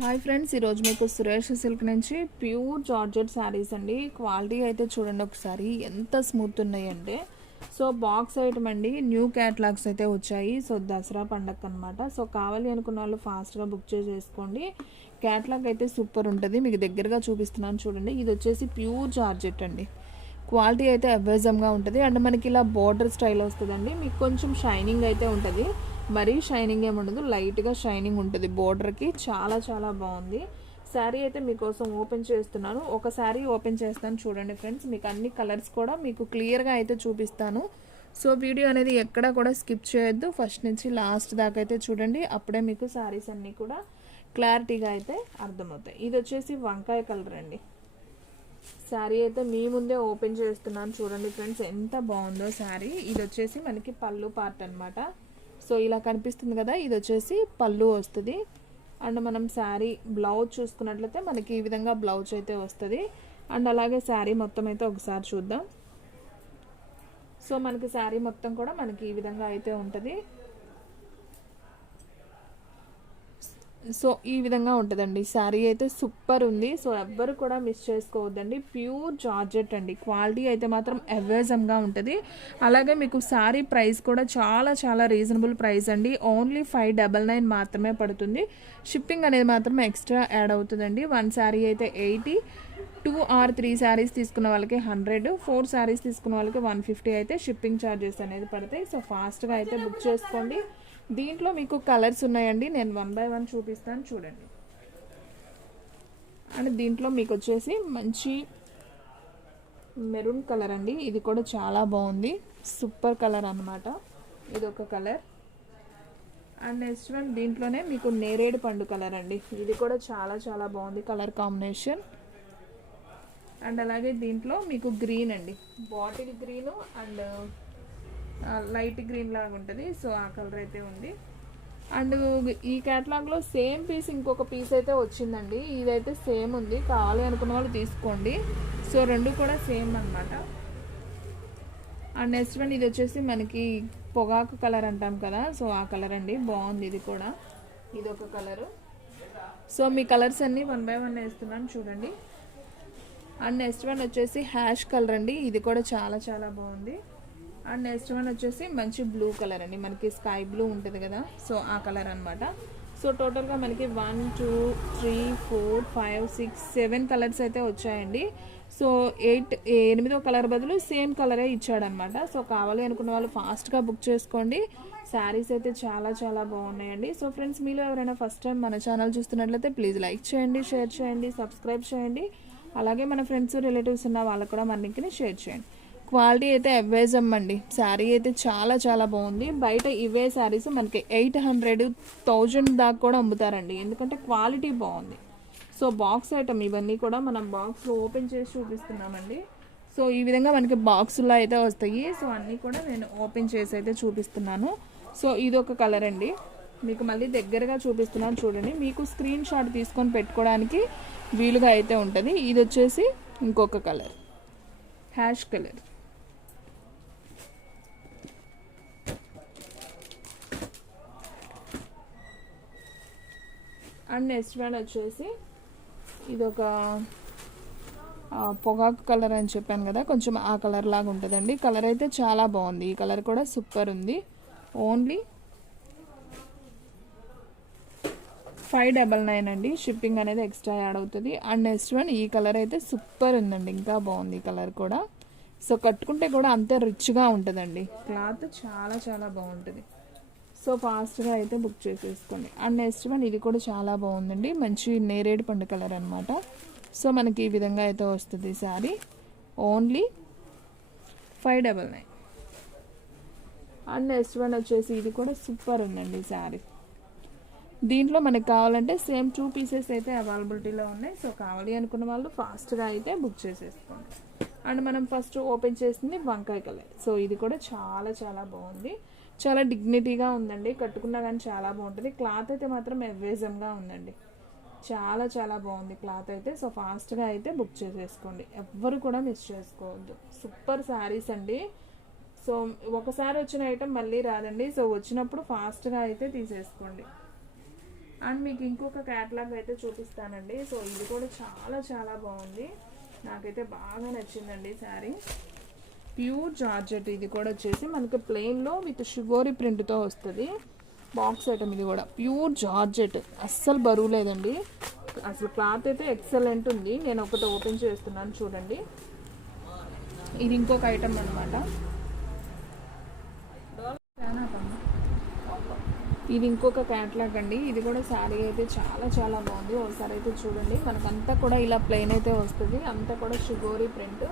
Hi friends, ఈరోజు మీకు Suresh silk నుంచి ప్యూర్ జార్జెట్ శారీస్ అండి. క్వాలిటీ అయితే చూడండి ఒకసారి ఎంత స్మూత్ ఉన్నాయంటే. సో బాక్స్ ఐటమ్ అండి, న్యూ క్యాటలాగ్స్ అయితే వచ్చాయి. సో దసరా పండగ అనమాట. సో కావాలి అనుకున్న వాళ్ళు ఫాస్ట్గా బుక్ చేసేసుకోండి. క్యాటలాగ్ అయితే సూపర్ ఉంటుంది. మీకు దగ్గరగా చూపిస్తున్నాను చూడండి. ఇది వచ్చేసి ప్యూర్ జార్జెట్ అండి. క్వాలిటీ అయితే అవేజంగా ఉంటుంది. అండ్ మనకి ఇలా బోర్డర్ స్టైల్ వస్తుందండి. మీకు కొంచెం షైనింగ్ అయితే ఉంటుంది. మరీ షైనింగ్ ఏమి ఉండదు, లైట్గా షైనింగ్ ఉంటుంది బోర్డర్కి. చాలా చాలా బాగుంది. శారీ అయితే మీకోసం ఓపెన్ చేస్తున్నాను. ఒక శారీ ఓపెన్ చేస్తాను చూడండి ఫ్రెండ్స్. మీకు అన్ని కలర్స్ కూడా మీకు క్లియర్గా అయితే చూపిస్తాను. సో వీడియో అనేది ఎక్కడా కూడా స్కిప్ చేయొద్దు. ఫస్ట్ నుంచి లాస్ట్ దాకా అయితే చూడండి. అప్పుడే మీకు శారీస్ అన్నీ కూడా క్లారిటీగా అయితే అర్థమవుతాయి. ఇది వచ్చేసి వంకాయ కలర్ అండి. శారీ అయితే మీ ముందే ఓపెన్ చేస్తున్నాను చూడండి ఫ్రెండ్స్, ఎంత బాగుందో శారీ. ఇది వచ్చేసి మనకి పళ్ళు పార్ట్ అనమాట. సో ఇలా కనిపిస్తుంది కదా, ఇది వచ్చేసి పళ్ళు వస్తుంది. అండ్ మనం శారీ బ్లౌజ్ చూసుకున్నట్లయితే మనకి ఈ విధంగా బ్లౌజ్ అయితే వస్తుంది. అండ్ అలాగే శారీ మొత్తం అయితే ఒకసారి చూద్దాం. సో మనకి శారీ మొత్తం కూడా మనకి ఈ విధంగా అయితే ఉంటుంది. సో ఈ విధంగా ఉంటుందండి. శారీ అయితే సూపర్ ఉంది. సో ఎవ్వరు కూడా మిస్ చేసుకోవద్దండి. ప్యూర్ జార్జెట్ అండి. క్వాలిటీ అయితే మాత్రం అవేజంగా ఉంటుంది. అలాగే మీకు శారీ ప్రైస్ కూడా చాలా చాలా రీజనబుల్ ప్రైస్ అండి. ఓన్లీ 599 మాత్రమే పడుతుంది. షిప్పింగ్ అనేది మాత్రం ఎక్స్ట్రా యాడ్ అవుతుందండి. 1 శారీ అయితే 80, 2 or 3 శారీస్ తీసుకున్న వాళ్ళకి 100, 4 శారీస్ తీసుకున్న వాళ్ళకి 150 అయితే షిప్పింగ్ ఛార్జెస్ అనేది పడతాయి. సో ఫాస్ట్గా అయితే బుక్ చేసుకోండి. దీంట్లో మీకు కలర్స్ ఉన్నాయండి, నేను 1 by 1 చూపిస్తాను చూడండి. అండ్ దీంట్లో మీకు వచ్చేసి మంచి మెరూన్ కలర్ అండి. ఇది కూడా చాలా బాగుంది, సూపర్ కలర్ అనమాట. ఇది ఒక కలర్. అండ్ నెక్స్ట్ వన్ దీంట్లోనే మీకు నేరేడు పండు కలర్ అండి. ఇది కూడా చాలా చాలా బాగుంది కలర్ కాంబినేషన్. అండ్ అలాగే దీంట్లో మీకు గ్రీన్ అండి, bottle green and light green లాగా ఉంటుంది. సో ఆ కలర్ అయితే ఉంది. అండ్ ఈ క్యాటలాగ్లో సేమ్ పీస్ ఇంకొక పీస్ అయితే వచ్చిందండి. ఇదైతే సేమ్ ఉంది, కావాలి అనుకున్న వాళ్ళు తీసుకోండి. సో రెండు కూడా సేమ్ అనమాట. అండ్ నెక్స్ట్ వన్ ఇది వచ్చేసి మనకి పొగాకు కలర్ అంటాం కదా, సో ఆ కలర్ అండి, బాగుంది ఇది కూడా. ఇది ఒక కలరు. సో మీ కలర్స్ అన్నీ 1 by 1 వేస్తున్నాను చూడండి. అండ్ నెక్స్ట్ వన్ వచ్చేసి హ్యాష్ కలర్ అండి. ఇది కూడా చాలా చాలా బాగుంది. అండ్ నెక్స్ట్ వన్ వచ్చేసి మంచి బ్లూ కలర్ అండి, మనకి స్కై బ్లూ ఉంటుంది కదా, సో ఆ కలర్ అనమాట. సో టోటల్గా మనకి 1 2 3 4 5 6 7 కలర్స్ అయితే వచ్చాయండి. సో 8వ కలర్ బదులు సేమ్ కలరే ఇచ్చాడనమాట. సో కావాలి అనుకున్న వాళ్ళు ఫాస్ట్గా బుక్ చేసుకోండి. శారీస్ అయితే చాలా చాలా బాగున్నాయండి. సో ఫ్రెండ్స్, మీలో ఎవరైనా ఫస్ట్ టైం మన ఛానల్ చూస్తున్నట్లయితే ప్లీజ్ లైక్ చేయండి, షేర్ చేయండి, సబ్స్క్రైబ్ చేయండి. అలాగే మన ఫ్రెండ్స్ రిలేటివ్స్ ఉన్న వాళ్ళకు కూడా మన లింక్ని షేర్ చేయండి. క్వాలిటీ అయితే అవేజం అండి. శారీ అయితే చాలా చాలా బాగుంది. బయట ఇవే శారీస్ మనకి 800, 1000 దాకా కూడా అమ్ముతారండి, ఎందుకంటే క్వాలిటీ బాగుంది. సో బాక్స్ ఐటమ్ ఇవన్నీ కూడా మనం బాక్స్లో ఓపెన్ చేసి చూపిస్తున్నామండి. సో ఈ విధంగా మనకి బాక్సుల్లో అయితే వస్తాయి. సో అన్నీ కూడా నేను ఓపెన్ చేసి అయితే చూపిస్తున్నాను. సో ఇది ఒక కలర్ అండి, మీకు మళ్ళీ దగ్గరగా చూపిస్తున్నాను చూడండి. మీకు స్క్రీన్ షాట్ తీసుకొని పెట్టుకోవడానికి వీలుగా అయితే ఉంటుంది. ఇది వచ్చేసి ఇంకొక colour, ash colour. And next one వచ్చేసి ఇదొక పొగాకు కలర్ అని చెప్పాను కదా, కొంచెం ఆ కలర్ లాగా ఉంటుందండి. కలర్ అయితే చాలా బాగుంది. ఈ కలర్ కూడా సూపర్ ఉంది. ఓన్లీ 599 అండి. షిప్పింగ్ అనేది ఎక్స్ట్రా యాడ్ అవుతుంది. అండ్ నెక్స్ట్ వన్ ఈ కలర్ అయితే సూపర్ ఉందండి, ఇంకా బాగుంది ఈ కలర్ కూడా. సో కట్టుకుంటే కూడా అంతే రిచ్గా ఉంటుందండి. క్లాత్ చాలా చాలా బాగుంటుంది. సో ఫాస్ట్గా అయితే బుక్ చేసేసుకోండి. అండ్ నెక్స్ట్ వన్ ఇది కూడా చాలా బాగుందండి, మంచి నేరేడు పండు కలర్ అనమాట. సో మనకి ఈ విధంగా అయితే వస్తుంది sari. Only 599. And next one వచ్చేసి ఇది కూడా సూపర్ ఉందండి శారీ. దీంట్లో మనకి కావాలంటే సేమ్ 2 పీసెస్ అయితే అవైలబిలిటీలో ఉన్నాయి. సో కావాలి అనుకున్న వాళ్ళు ఫాస్ట్గా అయితే బుక్ చేసేసుకోండి. అండ్ మనం ఫస్ట్ ఓపెన్ చేసింది వంకాయ కలర్. సో ఇది కూడా చాలా చాలా బాగుంది, చాలా డిగ్నిటీగా ఉందండి. కట్టుకున్నా కానీ చాలా బాగుంటుంది. క్లాత్ అయితే మాత్రం అవేజంగా ఉందండి, చాలా చాలా బాగుంది క్లాత్ అయితే. సో ఫాస్ట్గా అయితే బుక్ చేసేసుకోండి, ఎవ్వరు కూడా మిస్ చేసుకోవద్దు. సూపర్ శారీస్ అండి. సో ఒకసారి వచ్చిన ఐటమ్ మళ్ళీ రాదండి. సో వచ్చినప్పుడు ఫాస్ట్గా అయితే తీసేసుకోండి. అండ్ మీకు ఇంకొక క్యాటలాగ్ అయితే చూపిస్తానండి. సో ఇది కూడా చాలా చాలా బాగుంది, నాకైతే బాగా నచ్చిందండి శారీ. ప్యూర్ జార్జెట్, ఇది కూడా వచ్చేసి మనకి ప్లెయిన్లో విత్ షుగోరీ ప్రింట్తో వస్తుంది. బాక్స్ ఐటమ్ ఇది కూడా ప్యూర్ జార్జెట్, అస్సలు బరువు లేదండి. అసలు క్లాత్ అయితే ఎక్సలెంట్ ఉంది. నేను ఒకటి ఓపెన్ చేస్తున్నాను చూడండి. ఇది ఇంకొక ఐటమ్ అనమాట. ఇది ఇంకొక క్యాటలాగ్ అండి. ఇది కూడా శారీ అయితే చాలా చాలా బాగుంది. ఒకసారి అయితే చూడండి. మనకంతా కూడా ఇలా ప్లెయిన్ అయితే వస్తుంది, అంతా కూడా షుగోరీ ప్రింట్,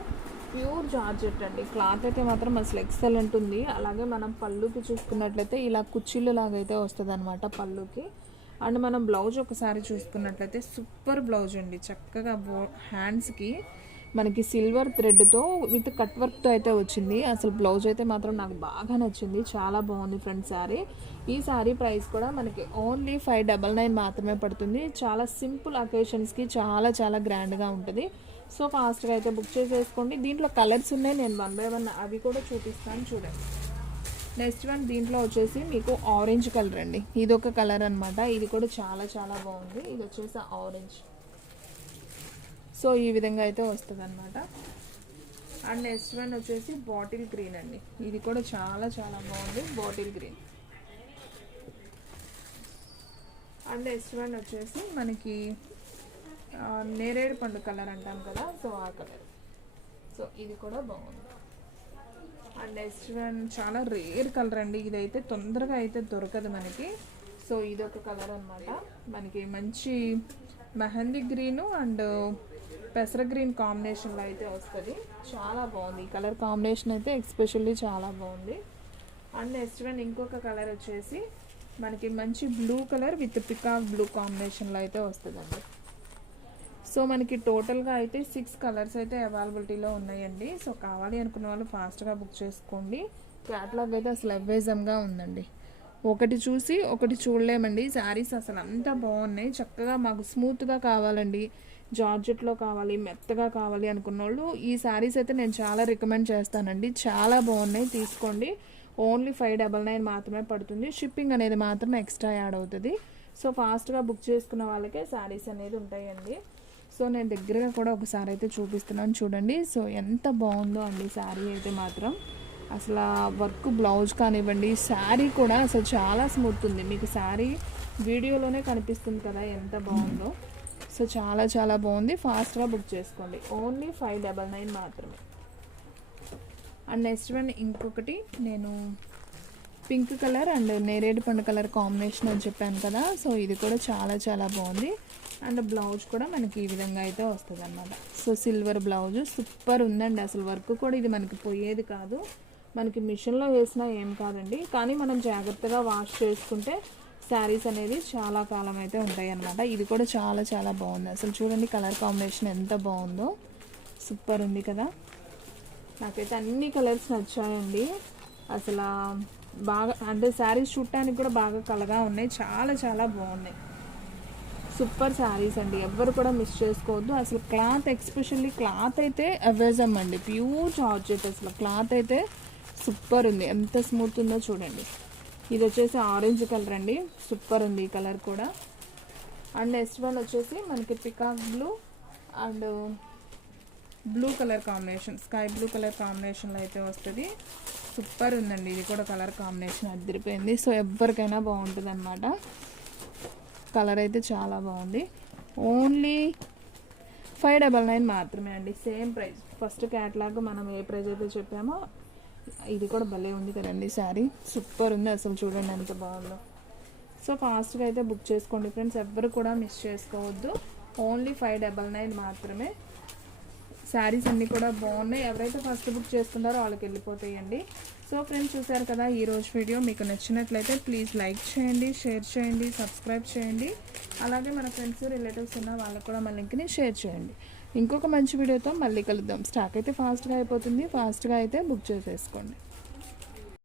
ప్యూర్ జార్జెట్ అండి. క్లాత్ అయితే మాత్రం అసలు ఎక్సలెంట్ ఉంది. అలాగే మనం పళ్ళుకి చూసుకున్నట్లయితే ఇలా కుచ్చిళ్ళు లాగా అయితే వస్తుంది అనమాట పళ్ళుకి. అండ్ మనం బ్లౌజ్ ఒకసారి చూసుకున్నట్లయితే సూపర్ బ్లౌజ్ అండి. చక్కగా హ్యాండ్స్కి మనకి సిల్వర్ థ్రెడ్తో విత్ కట్ వర్క్తో అయితే వచ్చింది. అసలు బ్లౌజ్ అయితే మాత్రం నాకు బాగా నచ్చింది, చాలా బాగుంది ఫ్రెండ్స్ శారీ. ఈ శారీ ప్రైస్ కూడా మనకి ఓన్లీ 599 మాత్రమే పడుతుంది. చాలా సింపుల్ అకేషన్స్కి చాలా చాలా గ్రాండ్గా ఉంటుంది. సో ఫాస్ట్గా అయితే బుక్ చేసేసుకోండి. దీంట్లో కలర్స్ ఉన్నాయి, నేను 1 by 1 అవి కూడా చూపిస్తాను చూడండి. నెక్స్ట్ వన్ దీంట్లో వచ్చేసి మీకు ఆరెంజ్ కలర్ అండి. ఇది ఒక కలర్ అనమాట. ఇది కూడా చాలా చాలా బాగుంది. ఇది వచ్చేసి ఆరెంజ్. సో ఈ విధంగా అయితే వస్తుంది అనమాట. అండ్ నెక్స్ట్ వన్ వచ్చేసి బాటిల్ గ్రీన్ అండి. ఇది కూడా చాలా చాలా బాగుంది, bottle green. And next one వచ్చేసి మనకి నేరేడు పండు కలర్ అంటాం కదా, సో ఆ కలర్. సో ఇది కూడా బాగుంది. అండ్ నెక్స్ట్ వన్ చాలా రేర్ కలర్ అండి. ఇదైతే తొందరగా అయితే దొరకదు మనకి. సో ఇదొక కలర్ అనమాట. మనకి మంచి మెహందీ గ్రీను అండ్ పెసర గ్రీన్ కాంబినేషన్లో అయితే వస్తుంది. చాలా బాగుంది ఈ కలర్ కాంబినేషన్ అయితే, ఎక్స్పెషల్లీ చాలా బాగుంది. అండ్ నెక్స్ట్ వన్ ఇంకొక కలర్ వచ్చేసి మనకి మంచి blue colour with peacock blue కాంబినేషన్లో అయితే వస్తుందండి. సో మనకి టోటల్గా అయితే 6 కలర్స్ అయితే అవైలబిలిటీలో ఉన్నాయండి. సో కావాలి అనుకున్న వాళ్ళు ఫాస్ట్గా బుక్ చేసుకోండి. క్యాటలాగ్ అయితే అసలు అవైజంగా ఉందండి. ఒకటి చూసి ఒకటి చూడలేమండి. శారీస్ అసలు అంతా బాగున్నాయి. చక్కగా మాకు స్మూత్గా కావాలండి, జార్జెట్లో కావాలి, మెత్తగా కావాలి అనుకున్న వాళ్ళు ఈ శారీస్ అయితే నేను చాలా రికమెండ్ చేస్తానండి. చాలా బాగున్నాయి, తీసుకోండి. ఓన్లీ 599 మాత్రమే పడుతుంది. షిప్పింగ్ అనేది మాత్రం ఎక్స్ట్రా యాడ్ అవుతుంది. సో ఫాస్ట్గా బుక్ చేసుకున్న వాళ్ళకే శారీస్ అనేది ఉంటాయండి. సో నేను దగ్గరగా కూడా ఒకసారి అయితే చూపిస్తున్నాను చూడండి. సో ఎంత బాగుందో అండి శారీ అయితే మాత్రం. అసలు వర్క్ బ్లౌజ్ కానివ్వండి, శారీ కూడా అసలు చాలా స్మూత్ ఉంది. మీకు శారీ వీడియోలోనే కనిపిస్తుంది కదా ఎంత బాగుందో. సో చాలా చాలా బాగుంది. ఫాస్ట్గా బుక్ చేసుకోండి. ఓన్లీ 599 మాత్రమే. అండ్ నెక్స్ట్ వన్ ఇంకొకటి నేను పింక్ కలర్ అండ్ నేరేడు పండు కలర్ కాంబినేషన్ అని చెప్పాను కదా. సో ఇది కూడా చాలా చాలా బాగుంది. అండ్ బ్లౌజ్ కూడా మనకి ఈ విధంగా అయితే వస్తుంది అనమాట. సో సిల్వర్ బ్లౌజ్ సూపర్ ఉందండి. అసలు వర్క్ కూడా ఇది మనకి పోయేది కాదు, మనకి మిషన్లో వేసినా ఏం కాదండి. కానీ మనం జాగ్రత్తగా వాష్ చేసుకుంటే శారీస్ అనేది చాలా కాలం అయితే ఉంటాయి అన్నమాట. ఇది కూడా చాలా చాలా బాగుంది. అసలు చూడండి కలర్ కాంబినేషన్ ఎంత బాగుందో, సూపర్ ఉంది కదా. నాకైతే అన్ని కలర్స్ నచ్చాయండి. అసలు బాగా అంటే శారీస్ చూడటానికి కూడా బాగా కలగా ఉన్నాయి, చాలా చాలా బాగున్నాయి. సూపర్ శారీస్ అండి, ఎవ్వరు కూడా మిస్ చేసుకోవద్దు. అసలు క్లాత్ ఎక్స్పెషల్లీ క్లాత్ అయితే అవైజం అండి, ప్యూర్ జార్జెట్. అసలు క్లాత్ అయితే సూపర్ ఉంది, ఎంత స్మూత్ ఉందో చూడండి. ఇది వచ్చేసి ఆరెంజ్ కలర్ అండి, సూపర్ ఉంది ఈ కలర్ కూడా. అండ్ నెక్స్ట్ వన్ వచ్చేసి మనకి peacock blue and blue colour combination, sky blue colour కాంబినేషన్లో అయితే వస్తుంది. సూపర్ ఉందండి ఇది కూడా కలర్ కాంబినేషన్ అదిరిపోయింది. సో ఎవరికైనా బాగుంటుంది అనమాట. కలర్ అయితే చాలా బాగుంది. ఓన్లీ 599 మాత్రమే అండి, సేమ్ ప్రైస్. ఫస్ట్ క్యాటలాగ్ మనం ఏ ప్రైస్ అయితే చెప్పామో ఇది కూడా భలే ఉంది కదండి శారీ, సూపర్ ఉంది. అసలు చూడండి ఎంత బాగుందో. సో ఫాస్ట్గా అయితే బుక్ చేసుకోండి ఫ్రెండ్స్, ఎవ్వరు కూడా మిస్ చేసుకోవద్దు. ఓన్లీ 599 మాత్రమే. శారీస్ అన్నీ కూడా బాగున్నాయి. ఎవరైతే ఫస్ట్ బుక్ చేసుకుంటారో వాళ్ళకి వెళ్ళిపోతాయండి. సో ఫ్రెండ్స్ చూసారు కదా ఈరోజు వీడియో. మీకు నచ్చినట్లయితే ప్లీజ్ లైక్ చేయండి, షేర్ చేయండి, సబ్స్క్రైబ్ చేయండి. అలాగే మన ఫ్రెండ్స్ రిలేటివ్స్ ఉన్న వాళ్ళకు కూడా మన లింక్ని షేర్ చేయండి. ఇంకొక మంచి వీడియోతో మళ్ళీ కలుద్దాం. స్టాక్ అయితే ఫాస్ట్గా అయిపోతుంది, ఫాస్ట్గా అయితే బుక్ చేసేసుకోండి.